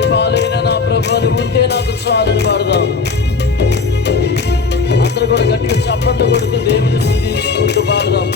కడలి పాలైన నా ప్రభు ఉంటే నాకు చాలని పాడదాం. అందరూ కూడా గట్టిగా చప్పట్లు కొడుతూ దేవుని స్తుతించుకుంటూ పాడదాం.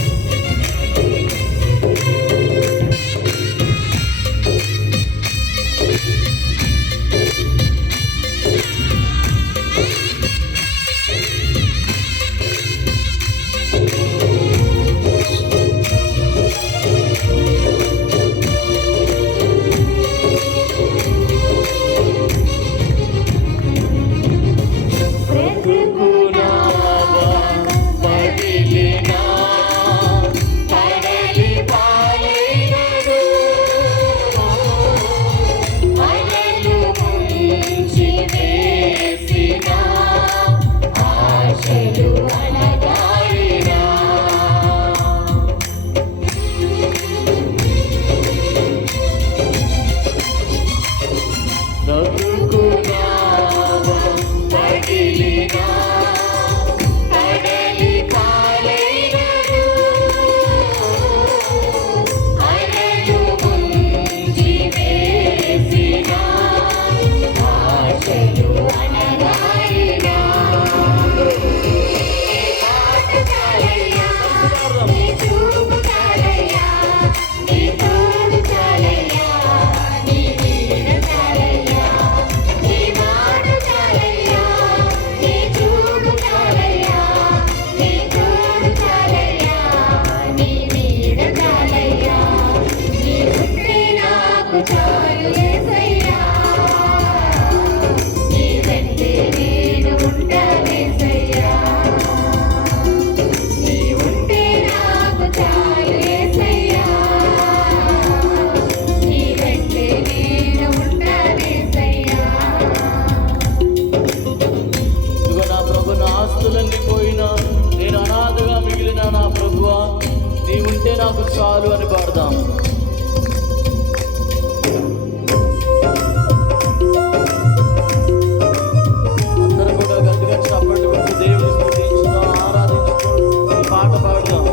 నాకు చాలు అని పాడదాం. అందరూ కూడా గట్టిగా చప్పట్లు కొట్టి దేవుని స్తుతించుదాం, ఆరాధించుదాం, ఈ పాట పాడదాం.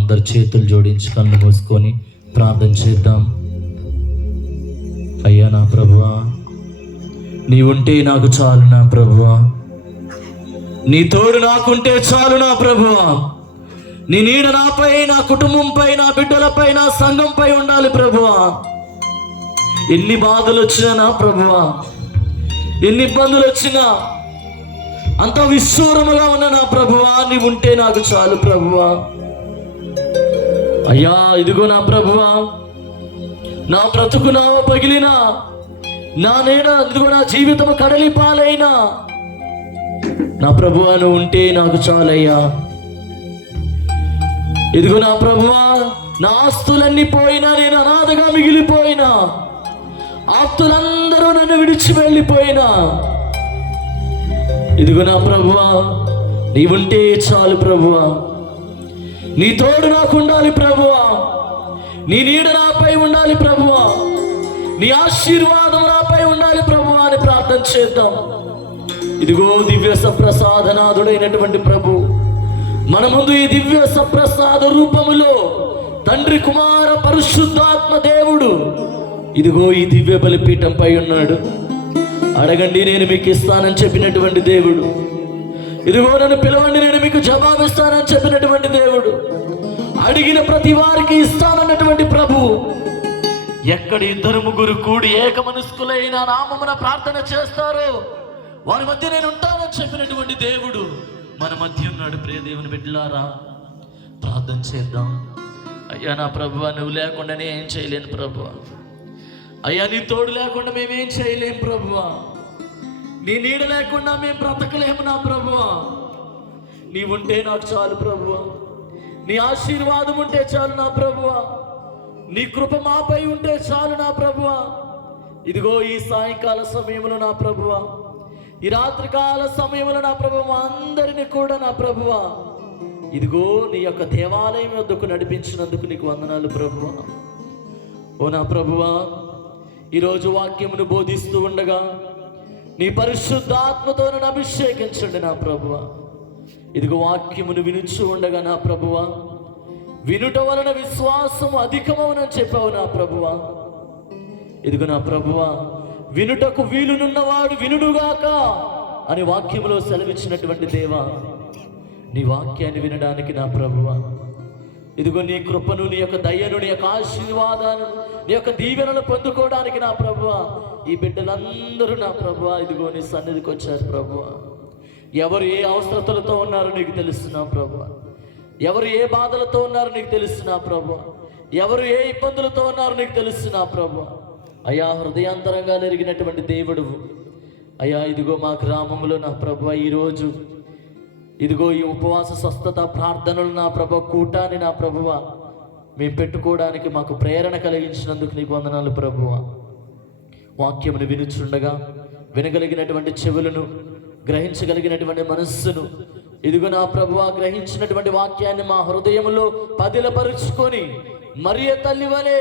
అందరు చేతులు జోడించి కళ్ళు మూసుకొని ప్రార్థన చేద్దాం. అయ్యా నా ప్రభువా, నీవుంటే నాకు చాలు నా ప్రభువా, నీ తోడు నాకుంటే చాలు నా ప్రభువా, నీ నీడ నాపై, నా కుటుంబంపై, నా బిడ్డలపై, నా సంఘంపై ఉండాలి ప్రభువా. ఎన్ని బాధలు వచ్చినా నా ప్రభువా, ఎన్ని ఇబ్బందులు వచ్చినా, అంత విశ్వరముగా ఉన్న నా ప్రభువా, నీవు ఉంటే నాకు చాలు ప్రభువా. అయ్యా ఇదిగో నా ప్రభువా, నా బ్రతుకు నావ పగిలినా, నా నీడ ఇదిగో నా జీవితం కడలి పాలైనా, నా ప్రభువా నువ్వు ఉంటే నాకు చాలయ్యా. ఇదిగో నా ప్రభువా, నా ఆస్తులన్నీ పోయినా, నేను అనాథగా మిగిలిపోయినా, ఆప్తులందరూ నన్ను విడిచి వెళ్ళిపోయినా, ఇదిగో నా ప్రభువా నీవుంటే చాలు ప్రభువా. నీ తోడు నాకు ఉండాలి ప్రభువా, నీ నీడ నాపై ఉండాలి ప్రభువా, నీ ఆశీర్వాదం నాపై ఉండాలి ప్రభువా అని ప్రార్థన చేద్దాం. ఇదిగో దివ్య సప్రసాదనాథుడైనటువంటి ప్రభు మన ముందు ఈ దివ్య సప్రసాద రూపములో తండ్రి, కుమార, పరిశుద్ధాత్మ దేవుడు ఇదిగో ఈ దివ్య బలిపీఠంపై ఉన్నాడు. అడగండి నేను మీకు ఇస్తానని చెప్పినటువంటి దేవుడు, ఇదిగో నన్ను పిలవండి నేను మీకు జవాబిస్తానని చెప్పినటువంటి దేవుడు, అడిగిన ప్రతి వారికి ఇస్తానన్నటువంటి ప్రభు, ఎక్కడ ఇద్దరు ముగ్గురు కూడి ఏక మనస్కులైన నామమున ప్రార్థన చేస్తారో వారి మధ్య నేను ఉంటానని చెప్పినటువంటి దేవుడు మన మధ్య ఉన్నాడు. ప్రియ దేవుని బిడ్డలారా, ప్రార్థన చేద్దాం. అయ్యా నా ప్రభువా, నువ్వు లేకుండా నేను ఏం చేయలేను ప్రభువా. అయ్యా నీ తోడు లేకుండా మేమేం చేయలేం ప్రభువా. నీ నీడ లేకుండా మేము బ్రతకలేము నా ప్రభువా. నీవుంటే నాకు చాలు ప్రభువా, నీ ఆశీర్వాదం ఉంటే చాలు నా ప్రభువా, నీ కృప మాపై ఉంటే చాలు నా ప్రభువా. ఇదిగో ఈ సాయంకాల సమయంలో నా ప్రభువా, ఈ రాత్రికాల సమయంలో నా ప్రభువా, అందరినీ కూడా నా ప్రభువా ఇదిగో నీ యొక్క దేవాలయం వద్దకు నడిపించినందుకు నీకు వందనాలు ప్రభువా. ఓ నా ప్రభువా, ఈరోజు వాక్యమును బోధిస్తూ ఉండగా నీ పరిశుద్ధాత్మతో నన్ను అభిషేకించండి నా ప్రభువా. ఇదిగో వాక్యమును వినుచు ఉండగా నా ప్రభువా, వినుట వలన విశ్వాసము అధికమవునని చెప్పావు నా ప్రభువా. ఇదిగో నా ప్రభువా, వినుటకు వీలునున్నవాడు వినుడుగాక అని వాక్యములో సెలవిచ్చినటువంటి దేవా, నీ వాక్యాన్ని వినడానికి నా ప్రభువా ఇదిగో నీ కృపను, నీ యొక్క దయను, నీ యొక్క ఆశీర్వాదాలను, నీ యొక్క దీవెనలు పొందుకోవడానికి నా ప్రభువా ఈ బిడ్డలందరూ నా ప్రభువా ఇదిగో నీ సన్నిధికి వచ్చారు ప్రభువా. ఎవరు ఏ అవసరతలతో ఉన్నారో నీకు తెలుసు నా ప్రభువా, ఎవరు ఏ బాధలతో ఉన్నారో నీకు తెలుసు నా ప్రభువా, ఎవరు ఏ ఇబ్బందులతో ఉన్నారో నీకు తెలుసు నా ప్రభువా. అయ్యా హృదయాంతరంగా నెరిగినటువంటి దేవుడు అయ్యా, ఇదిగో మా గ్రామంలో నా ప్రభువా ఈరోజు ఇదిగో ఈ ఉపవాస స్వస్థత ప్రార్థనలు నా ప్రభు కూటాన్ని నా ప్రభువా మేము పెట్టుకోవడానికి మాకు ప్రేరణ కలిగించినందుకు నీకు వందనాలు ప్రభువా. వాక్యమును వినుచుండగా వినగలిగినటువంటి చెవులను, గ్రహించగలిగినటువంటి మనస్సును ఇదిగో నా ప్రభువా గ్రహించినటువంటి వాక్యాన్ని మా హృదయంలో పదిలపరుచుకొని మరియ తల్లి వలె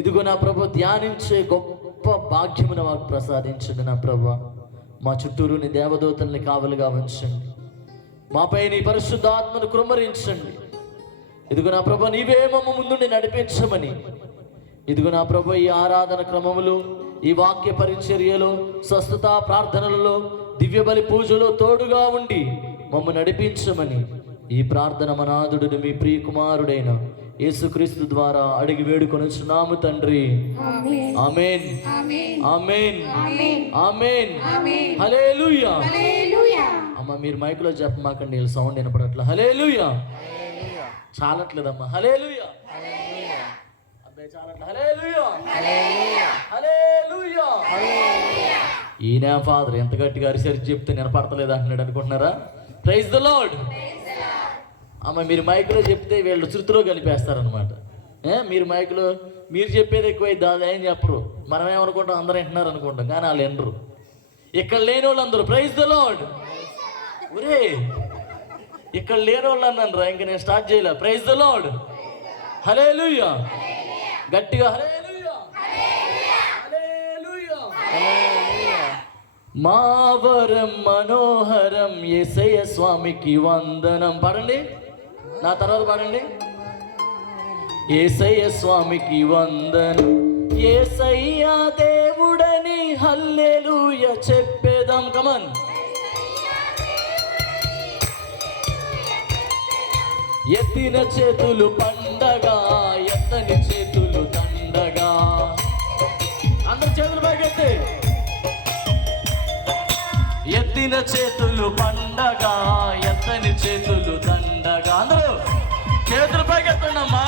ఇదిగో నా ప్రభు ధ్యానించే గొప్ప భాగ్యమును మాకు ప్రసాదించండి నా ప్రభువా. మా చుట్టూరు నీ దేవదూతల్ని కావలుగా ఉంచండి, మాపై నీ పరిశుద్ధాత్మను కృమ్మరించండి. ఇదిగో నా ప్రభు నీవే మమ్మ ముందుండి నడిపించమని ఇదిగో నా ప్రభు ఈ ఆరాధన క్రమములు, ఈ వాక్య పరిచర్యలో, స్వస్థత ప్రార్థనలలో, దివ్య బలి పూజలో తోడుగా ఉండి మమ్మ నడిపించమని ఈ ప్రార్థన మనాథుడిని మీ ప్రియ కుమారుడైన యేసుక్రీస్తు ద్వారా అడిగి వేడుకొనుచున్నాము తండ్రి. ఆమేన్, ఆమేన్, ఆమేన్, హల్లెలూయా. అమ్మ మీరు మైక్లో చెప్పమాకండి, సౌండ్ వినపడట్లా. హల్లెలూయా చాలట్లేదమ్మా. హల్లెలూయా అబ్బాయి చాలట్లే. హల్లెలూయా, హల్లెలూయా. ఈయన ఫాదర్ ఎంత గట్టిగా రిసెర్చ్ చెప్తే వినపడతలేదు అంటున్నాడు అనుకుంటున్నారా? Praise the lord. అమ్మ మీరు మైక్లో చెప్తే వీళ్ళు శృతిలో కలిపేస్తారనమాట. మీరు మైక్లో మీరు చెప్పేది ఎక్కువైంది, అది ఏం చెప్పరు. మనం ఏమనుకుంటాం అందరూ వింటున్నారు అనుకుంటాం, కానీ వాళ్ళు వినరు. ఇక్కడ లేని వాళ్ళు అందరూ ప్రైజ్ ద లార్డ్. ఒరే ఇక్కడ లేని వాళ్ళు అన్నాను రా, ఇంక నేను స్టార్ట్ చేయలే. ప్రైజ్ ద లార్డ్, హల్లెలూయా. గట్టిగా హల్లెలూయా, హల్లెలూయా. మావరం మనోహరం యేసయ్య స్వామికి వందనం. పాడండి, నా తర్వాత పాడండి. యేసయ్య స్వామికి వందనం. యేసయ్య దేవుడని హల్లెలూయా చెప్పేదాం. కమన్. ఎత్తిన చేతులు పండగా, ఎత్తని చేతులు దండగా. అందరు చేతులు పైకెత్తి. ఎత్తిన చేతులు పండగా, ఎత్తని చేతులు దండగా. అందరూ చేతులు పైకెత్తండమ్మా.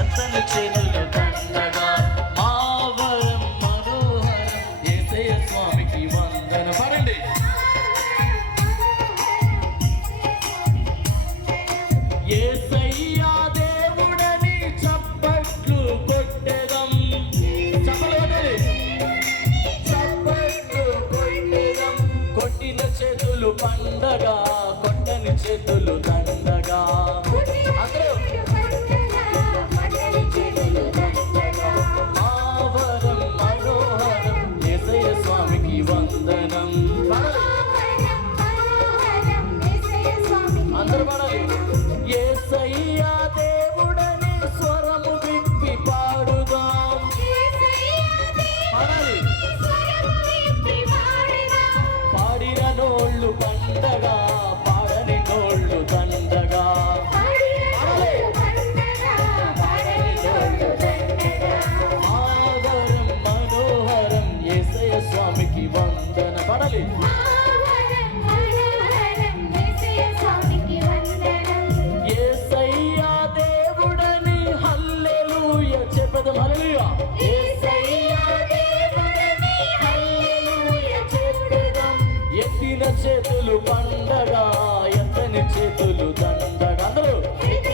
ఎత్తని చేతులు దండగా. మా వరం మనోహరం యేసయ్య స్వామికి వందనం. పడండి. యేసయ్య దేవుడని చప్పట్లు కొట్టెదం. చప్పట్లు కొట్టాలి. చప్పట్లు కొట్టెదం. కొట్టిన చేతులు పండగా, కొట్టని చేతులు దండగా. అందరూ ఆవరం మనోహరం యేసయ్య స్వామికి వందనం. అందరూ పడాలి. యేసయ్య దేవుడని స్వరము విప్పి పాడుదాం. పడాలి. పాడిన నోళ్ళు పండగా, పాడని నోళ్ళు దండగా. ఆవరం మనోహరం యేసయ్య స్వామికి వందన. పడాలి. యేసయ్య దేవుడని హల్లెలూయా చెప్పేదాం. హల్లెలూయా. ఎత్తిన చేతులు పండగా, ఎత్తని చేతులు దండగా. అందరూ praise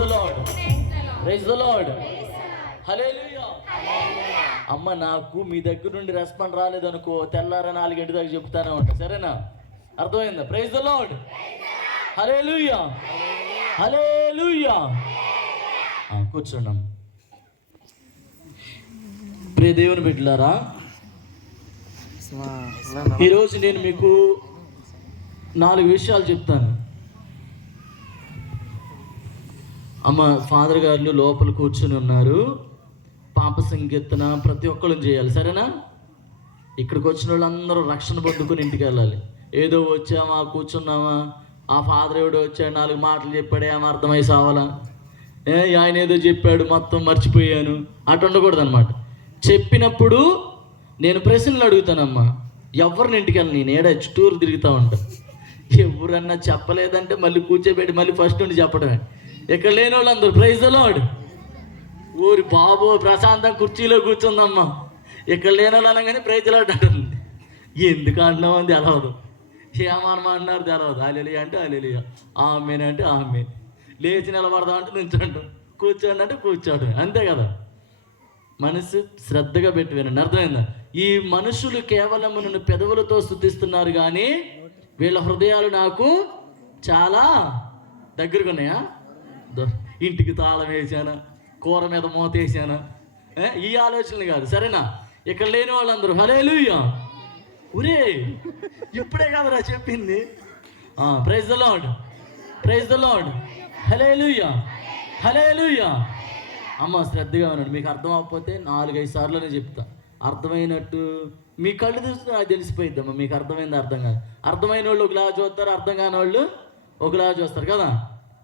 the lord. Praise the lord. Hallelujah. అమ్మ, నాకు మీ దగ్గర నుండి రెస్పాండ్ రాలేదనుకో, తెల్లార 4 గంటల దాకా చెప్తానే ఉంటా. సరేనా? అర్థమైందా? Praise the lord. Hallelujah. Hallelujah. కూర్చోండి. ప్రియ దేవుని బిడ్డలారా, ఈరోజు నేను మీకు 4 విషయాలు చెప్తాను. అమ్మ, ఫాదర్ గారు లోపల కూర్చొని ఉన్నారు. పాప సంకీర్తన ప్రతి ఒక్కరు చేయాలి. సరేనా? ఇక్కడికి వచ్చిన వాళ్ళందరూ రక్షణ పొందుకుని ఇంటికి వెళ్ళాలి. ఏదో వచ్చామా, కూర్చున్నామా, ఆ ఫాదర్ ఎవడో వచ్చాడు 4 మాటలు చెప్పాడు, ఏమో అర్థమై సావాలా, ఆయన ఏదో చెప్పాడు మొత్తం మర్చిపోయాను, అటు ఉండకూడదు అనమాట. చెప్పినప్పుడు నేను ప్రశ్నలు అడుగుతానమ్మా. ఎవరిని ఇంటికి వెళ్ళి నేను ఏడా చుట్టూరు తిరుగుతూ ఉంటాను. ఎవరన్నా చెప్పలేదంటే మళ్ళీ కూర్చోబెట్టి మళ్ళీ ఫస్ట్ నుండి చెప్పడమే. ఇక్కడ లేని వాళ్ళు అందరూ ప్రైజ్ ది లార్డ్. ఊరి బాబు ప్రశాంతం కుర్చీలో కూర్చుందమ్మా. ఇక్కడ లేని వాళ్ళు అనగానే ప్రైజ్ ది లార్డ్ అంటుంది. ఎందుకు అంటున్నావు అని తెలవదు, ఏమనమంటున్నారు తెలవదు. హల్లెలూయా అంటే హల్లెలూయా, ఆమేన్ అంటే ఆమేన్. లేచి నిలబడదాం అంటే నుంచోండి, కూర్చోండి అంటే కూర్చోండి. అంతే కదా. మనసు శ్రద్ధగా పెట్టి వినండి. అర్థమైందా? ఈ మనుషులు కేవలం నన్ను పెదవులతో స్తుతిస్తున్నారు కానీ వీళ్ళ హృదయాలు నాకు చాలా దగ్గరగా ఉన్నాయా? ఇంటికి తాళం వేసానా, కూర మీద మూత వేసానా, ఈ ఆలోచనలు కాదు. సరేనా? ఇక్కడ లేని వాళ్ళందరూ హల్లెలూయా. ఒరే, ఇప్పుడే కదరా చెప్పింది. Praise the lord. Praise the lord. Hallelujah. Hallelujah. అమ్మ, శ్రద్ధగా ఉన్నాడు. మీకు అర్థం అవ్వకపోతే 4-5 సార్లునే చెప్తా. అర్థమైనట్టు మీ కళ్ళు చూస్తే నాకు తెలిసిపోయిద్దమ్మా. మీకు అర్థమైంది అర్థం కాదు. అర్థమైన వాళ్ళు ఒకలా చూస్తారు, అర్థం కాని వాళ్ళు ఒకలా చూస్తారు కదా.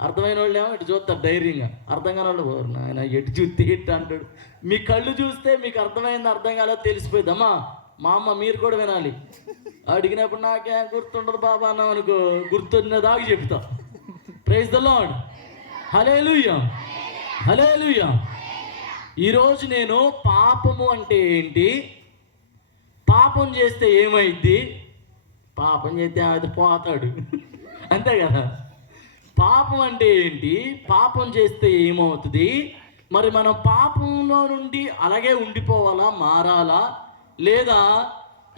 అర్థమైన వాళ్ళు ఏమో ఇటు చూస్తారు ధైర్యంగా, అర్థం కాని వాళ్ళు నాయన ఎటు చూస్తే ఇట్టు అంటాడు. మీ కళ్ళు చూస్తే మీకు అర్థమైంది అర్థం కాలేదు తెలిసిపోయిద్దమ్మా. మా అమ్మ మీరు కూడా వినాలి. అడిగినప్పుడు నాకేం గుర్తుండదు బాబా అన్నాం అనుకో, గుర్తున్న దాకా చెప్తా. Praise the lord. Hallelujah. Hallelujah. ఈరోజు నేను పాపము అంటే ఏంటి, పాపం చేస్తే ఏమైద్ది, పాపం చేస్తే అది పోతాడు అంతే కదా. పాపం అంటే ఏంటి, పాపం చేస్తే ఏమవుతుంది, మరి మనం పాపంలో నుండి అలాగే ఉండిపోవాలా, మారాలా, లేదా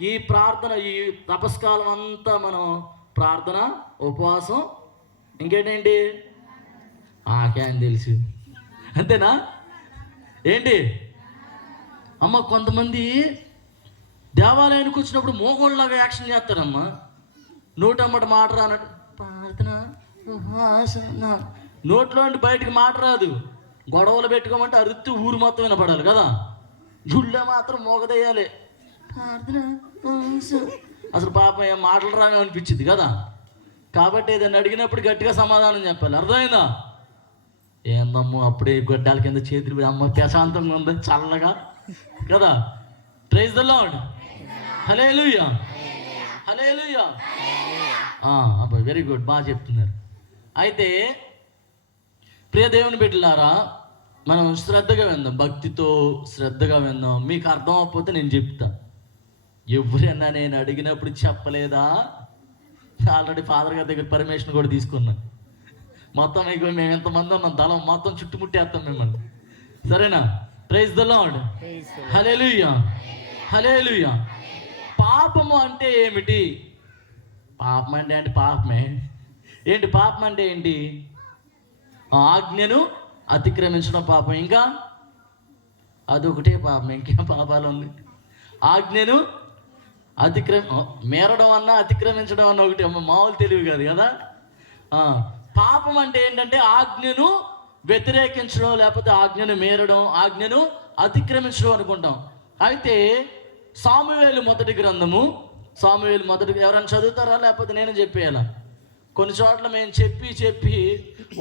ఈ ప్రార్థన ఈ తపస్కాలం అంతా మనం ప్రార్థన ఉపవాసం ఇంకేంటండి ఆకేం తెలుసు అంతేనా ఏంటి అమ్మ. కొంతమంది దేవాలయానికి వచ్చినప్పుడు మోగోళ్ళలాగా యాక్షన్ చేస్తారమ్మా. నోటమ్మటి మాట రానట్టు ప్రార్థన నోట్లో నుండి బయటికి మాట రాదు. గొడవలు పెట్టుకోమంటే అరుత్తు ఊరు మొత్తం వినపడాలి కదా. గుళ్ళో మాత్రం మోగదేయాలి. అసలు పాపం ఏం మాటలు రాని అనిపించింది కదా. కాబట్టి ఏదైనా అడిగినప్పుడు గట్టిగా సమాధానం చెప్పాలి. అర్థమైందా? ఏందమ్మో అప్పుడే గొడ్డాల కింద చేతులు అమ్మ ప్రశాంతంగా ఉంది చల్లగా కదా. Praise the lord. Hallelujah, hallelujah. అబ్బాయి వెరీ గుడ్, బాగా చెప్తున్నారు. అయితే ప్రియ దేవుని బిడ్డలారా, మనం శ్రద్ధగా విందాం, భక్తితో శ్రద్ధగా విందాం. మీకు అర్థం అవ్వకపోతే నేను చెప్తా. ఎవరైనా నేను అడిగినప్పుడు చెప్పలేదా? ఆల్రెడీ ఫాదర్ గారి దగ్గర పర్మిషన్ కూడా తీసుకున్నాను. మొత్తం మీకు మేము ఎంతమంది ఉన్నాం దళం మొత్తం చుట్టుముట్టేస్తాం మిమ్మల్ని, సరేనా? Praise the lord. Hallelujah, hallelujah. పాపము అంటే ఏమిటి? పాపం అంటే పాపమే. ఏంటి పాపం అంటే ఏంటి? ఆజ్ఞను అతిక్రమించడం పాపం. ఇంకా అదొకటే పాపం, ఇంకేం పాపాలు ఉంది? ఆజ్ఞను మేరడం అన్నా అతిక్రమించడం అన్న ఒకటి. మామూలు తెలివి కాదు కదా. పాపం అంటే ఏంటంటే ఆజ్ఞను వ్యతిరేకించడం, లేకపోతే ఆజ్ఞను మేరడం, ఆజ్ఞను అతిక్రమించడం అనుకుంటాం. అయితే సామువేలు మొదటి గ్రంథము, సామువేలు మొదటి, ఎవరైనా చదువుతారా లేకపోతే నేను చెప్పేయాలా? కొన్ని చోట్ల మేము చెప్పి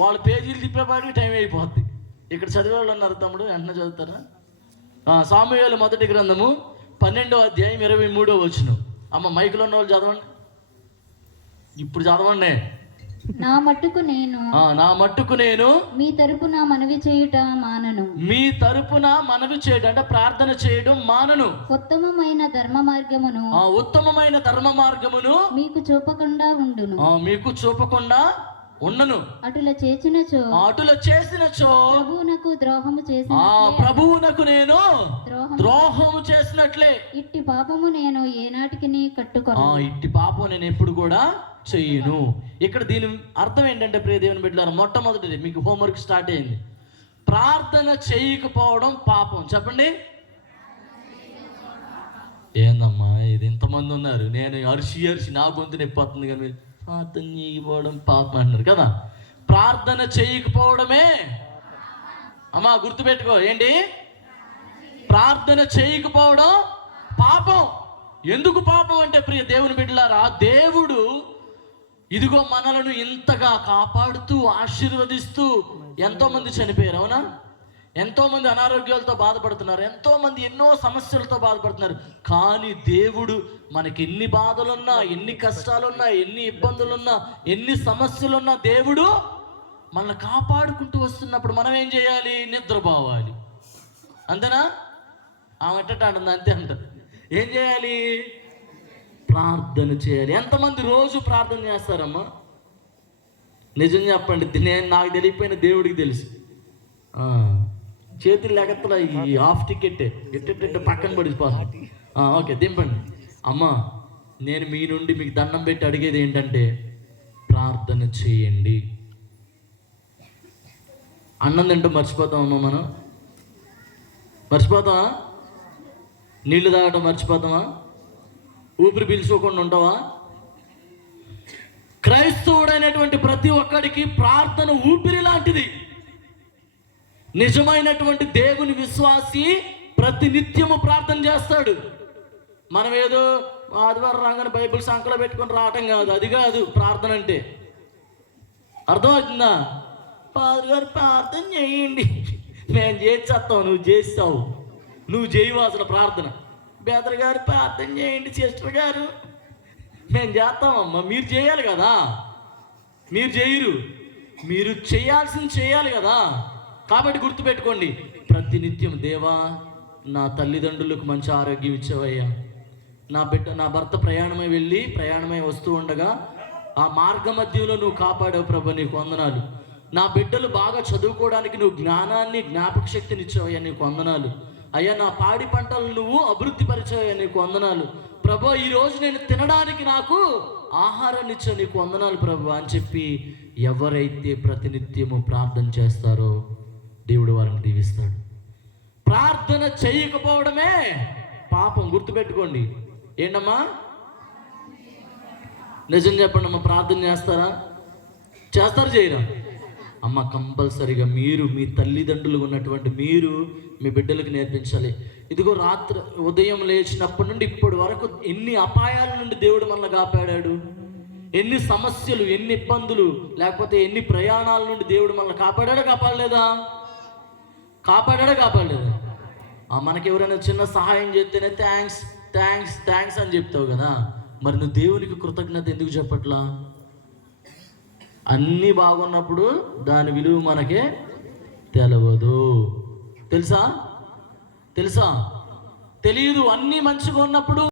వాళ్ళ పేజీలు తిప్పేపాటికి టైం అయిపోద్ది. ఇక్కడ చదివే వాళ్ళు ఉన్నారు తమ్ముడు, వెంటనే చదువుతారా? సామువేలు మొదటి గ్రంథము 12వ అధ్యాయం 23వ వచనం. అమ్మ మైకులో ఉన్న వాళ్ళు చదవండి, ఇప్పుడు చదవండి. నా మట్టుకు నేను మీ తరపున మనవి చేయుట మానను. మీ తరపున మనవి చేయడం అంటే ప్రార్థన చేయడం మానను. ఉత్తమమైన ధర్మ మార్గమును మీకు చూపకుండా ఉండను. అటుల చేసినచో ప్రభువునకు నేను ద్రోహము చేసినట్లే. ఇట్టి పాపము నేను ఏనాటికి కట్టుకోను. ఇట్టి పాపం నేను ఎప్పుడు కూడా చెయ్యను. ఇక్కడ దీని అర్థం ఏంటంటే ప్రియ దేవుని బిడ్డలారా, మొట్టమొదటిది మీకు హోంవర్క్ స్టార్ట్ అయింది. ప్రార్థన చేయకపోవడం పాపం. చెప్పండి. ఏందమ్మా ఇది ఇంతమంది ఉన్నారు, నేను అరిచి నా గొంతు నొప్పిపోతుంది కానీ ప్రార్థన చేయకపోవడం పాపం అంటున్నారు కదా. ప్రార్థన చేయకపోవడమే అమ్మా, గుర్తుపెట్టుకో. ఏంటి? ప్రార్థన చేయకపోవడం పాపం. ఎందుకు పాపం అంటే ప్రియ దేవుని బిడ్డలారా, దేవుడు ఇదిగో మనలను ఇంతగా కాపాడుతూ ఆశీర్వదిస్తూ ఎంతోమంది చనిపోయారు, అవునా? ఎంతోమంది అనారోగ్యాలతో బాధపడుతున్నారు, ఎంతోమంది ఎన్నో సమస్యలతో బాధపడుతున్నారు. కానీ దేవుడు మనకి ఎన్ని బాధలున్నా, ఎన్ని కష్టాలున్నా, ఎన్ని ఇబ్బందులున్నా, ఎన్ని సమస్యలున్నా దేవుడు మనల్ని కాపాడుకుంటూ వస్తున్నప్పుడు మనం ఏం చేయాలి? నిద్రపోవాలి. అంతేనా? ఆమె అంటుంది అంతే అంట. ఏం చేయాలి? ప్రార్థన చేయాలి. ఎంతమంది రోజు ప్రార్థన చేస్తారమ్మా? నిజం చెప్పండి. నాకు తెలియకపోయిన దేవుడికి తెలుసు. చేతులు లేకత్తలా ఈ హాఫ్ టికెట్ ఎట్ట పక్కన పడిపోతాను. ఓకే దింపండి. అమ్మా, నేను మీ నుండి మీకు దండం పెట్టి అడిగేది ఏంటంటే ప్రార్థన చేయండి. అన్నం తింటూ మర్చిపోతామమ్మా, మనం మర్చిపోతామా? నీళ్లు తాగటం మర్చిపోతామా? ఊపిరి పీల్చుకోకుండా ఉంటావా? క్రైస్తవుడైనటువంటి ప్రతి ఒక్కడికి ప్రార్థన ఊపిరి లాంటిది. నిజమైనటువంటి దేవుని విశ్వాసి ప్రతి నిత్యము ప్రార్థన చేస్తాడు. మనం ఏదో ఆదివారం రాగానే బైబిల్ సంకలో పెట్టుకొని రావటం కాదు, అది కాదు ప్రార్థన అంటే. అర్థమవుతుందా? పాదర్ గారు ప్రార్థన చేయండి, మేము చేస్తావు, నువ్వు చేస్తావు, నువ్వు చేయవు అసలు ప్రార్థన. బేదర్ గారు ప్రార్థన చేయండి, సిస్టర్ గారు మేము చేస్తామమ్మా, మీరు చేయాలి కదా. మీరు చేయరు, మీరు చేయాల్సింది చేయాలి కదా. కాబట్టి గుర్తుపెట్టుకోండి, ప్రతినిత్యం దేవా నా తల్లిదండ్రులకు మంచి ఆరోగ్యం ఇచ్చావయ్యా, నా భర్త ప్రయాణమై వస్తూ ఉండగా ఆ మార్గ మధ్యలో నువ్వు కాపాడావు ప్రభు, నీకు వందనాలు. నా బిడ్డలు బాగా చదువుకోవడానికి నువ్వు జ్ఞానాన్ని, జ్ఞాపక శక్తిని ఇచ్చావయ్యా, నీకు వందనాలు. అయ్యా నా పాడి పంటలు నువ్వు అభివృద్ధి పరిచావయ్యా, నీకు వందనాలు ప్రభు. ఈరోజు నేను తినడానికి నాకు ఆహారాన్ని ఇచ్చా, నీకు వందనాలు ప్రభు అని చెప్పి ఎవరైతే ప్రతినిత్యము ప్రార్థన చేస్తారో దేవుడు వారిని దీవిస్తాడు. ప్రార్థన చేయకపోవడమే పాపం. గుర్తుపెట్టుకోండి. ఏంటమ్మా? నిజం చెప్పండి అమ్మా, ప్రార్థన చేస్తారా? చేస్తారు చేయరా? అమ్మ కంపల్సరీగా మీరు మీ తల్లిదండ్రులు ఉన్నటువంటి మీరు మీ బిడ్డలకు నేర్పించాలి. ఇదిగో రాత్రి ఉదయం లేచినప్పటి నుండి ఇప్పటి వరకు ఎన్ని అపాయాల నుండి దేవుడు మనల్ని కాపాడాడు, ఎన్ని సమస్యలు, ఎన్ని ఇబ్బందులు, లేకపోతే ఎన్ని ప్రయాణాల నుండి దేవుడు మనల్ని కాపాడాడా కాపాడలేదా? కాపాడలేదా? మనకి ఎవరైనా చిన్న సహాయం చేస్తేనే థ్యాంక్స్ థ్యాంక్స్ థ్యాంక్స్ అని చెప్తావు కదా, మరి నువ్వు దేవునికి కృతజ్ఞత ఎందుకు చెప్పట్లా? అన్నీ బాగున్నప్పుడు దాని విలువ మనకే తెలవదు. తెలుసా? తెలియదు. అన్నీ మంచిగా ఉన్నప్పుడు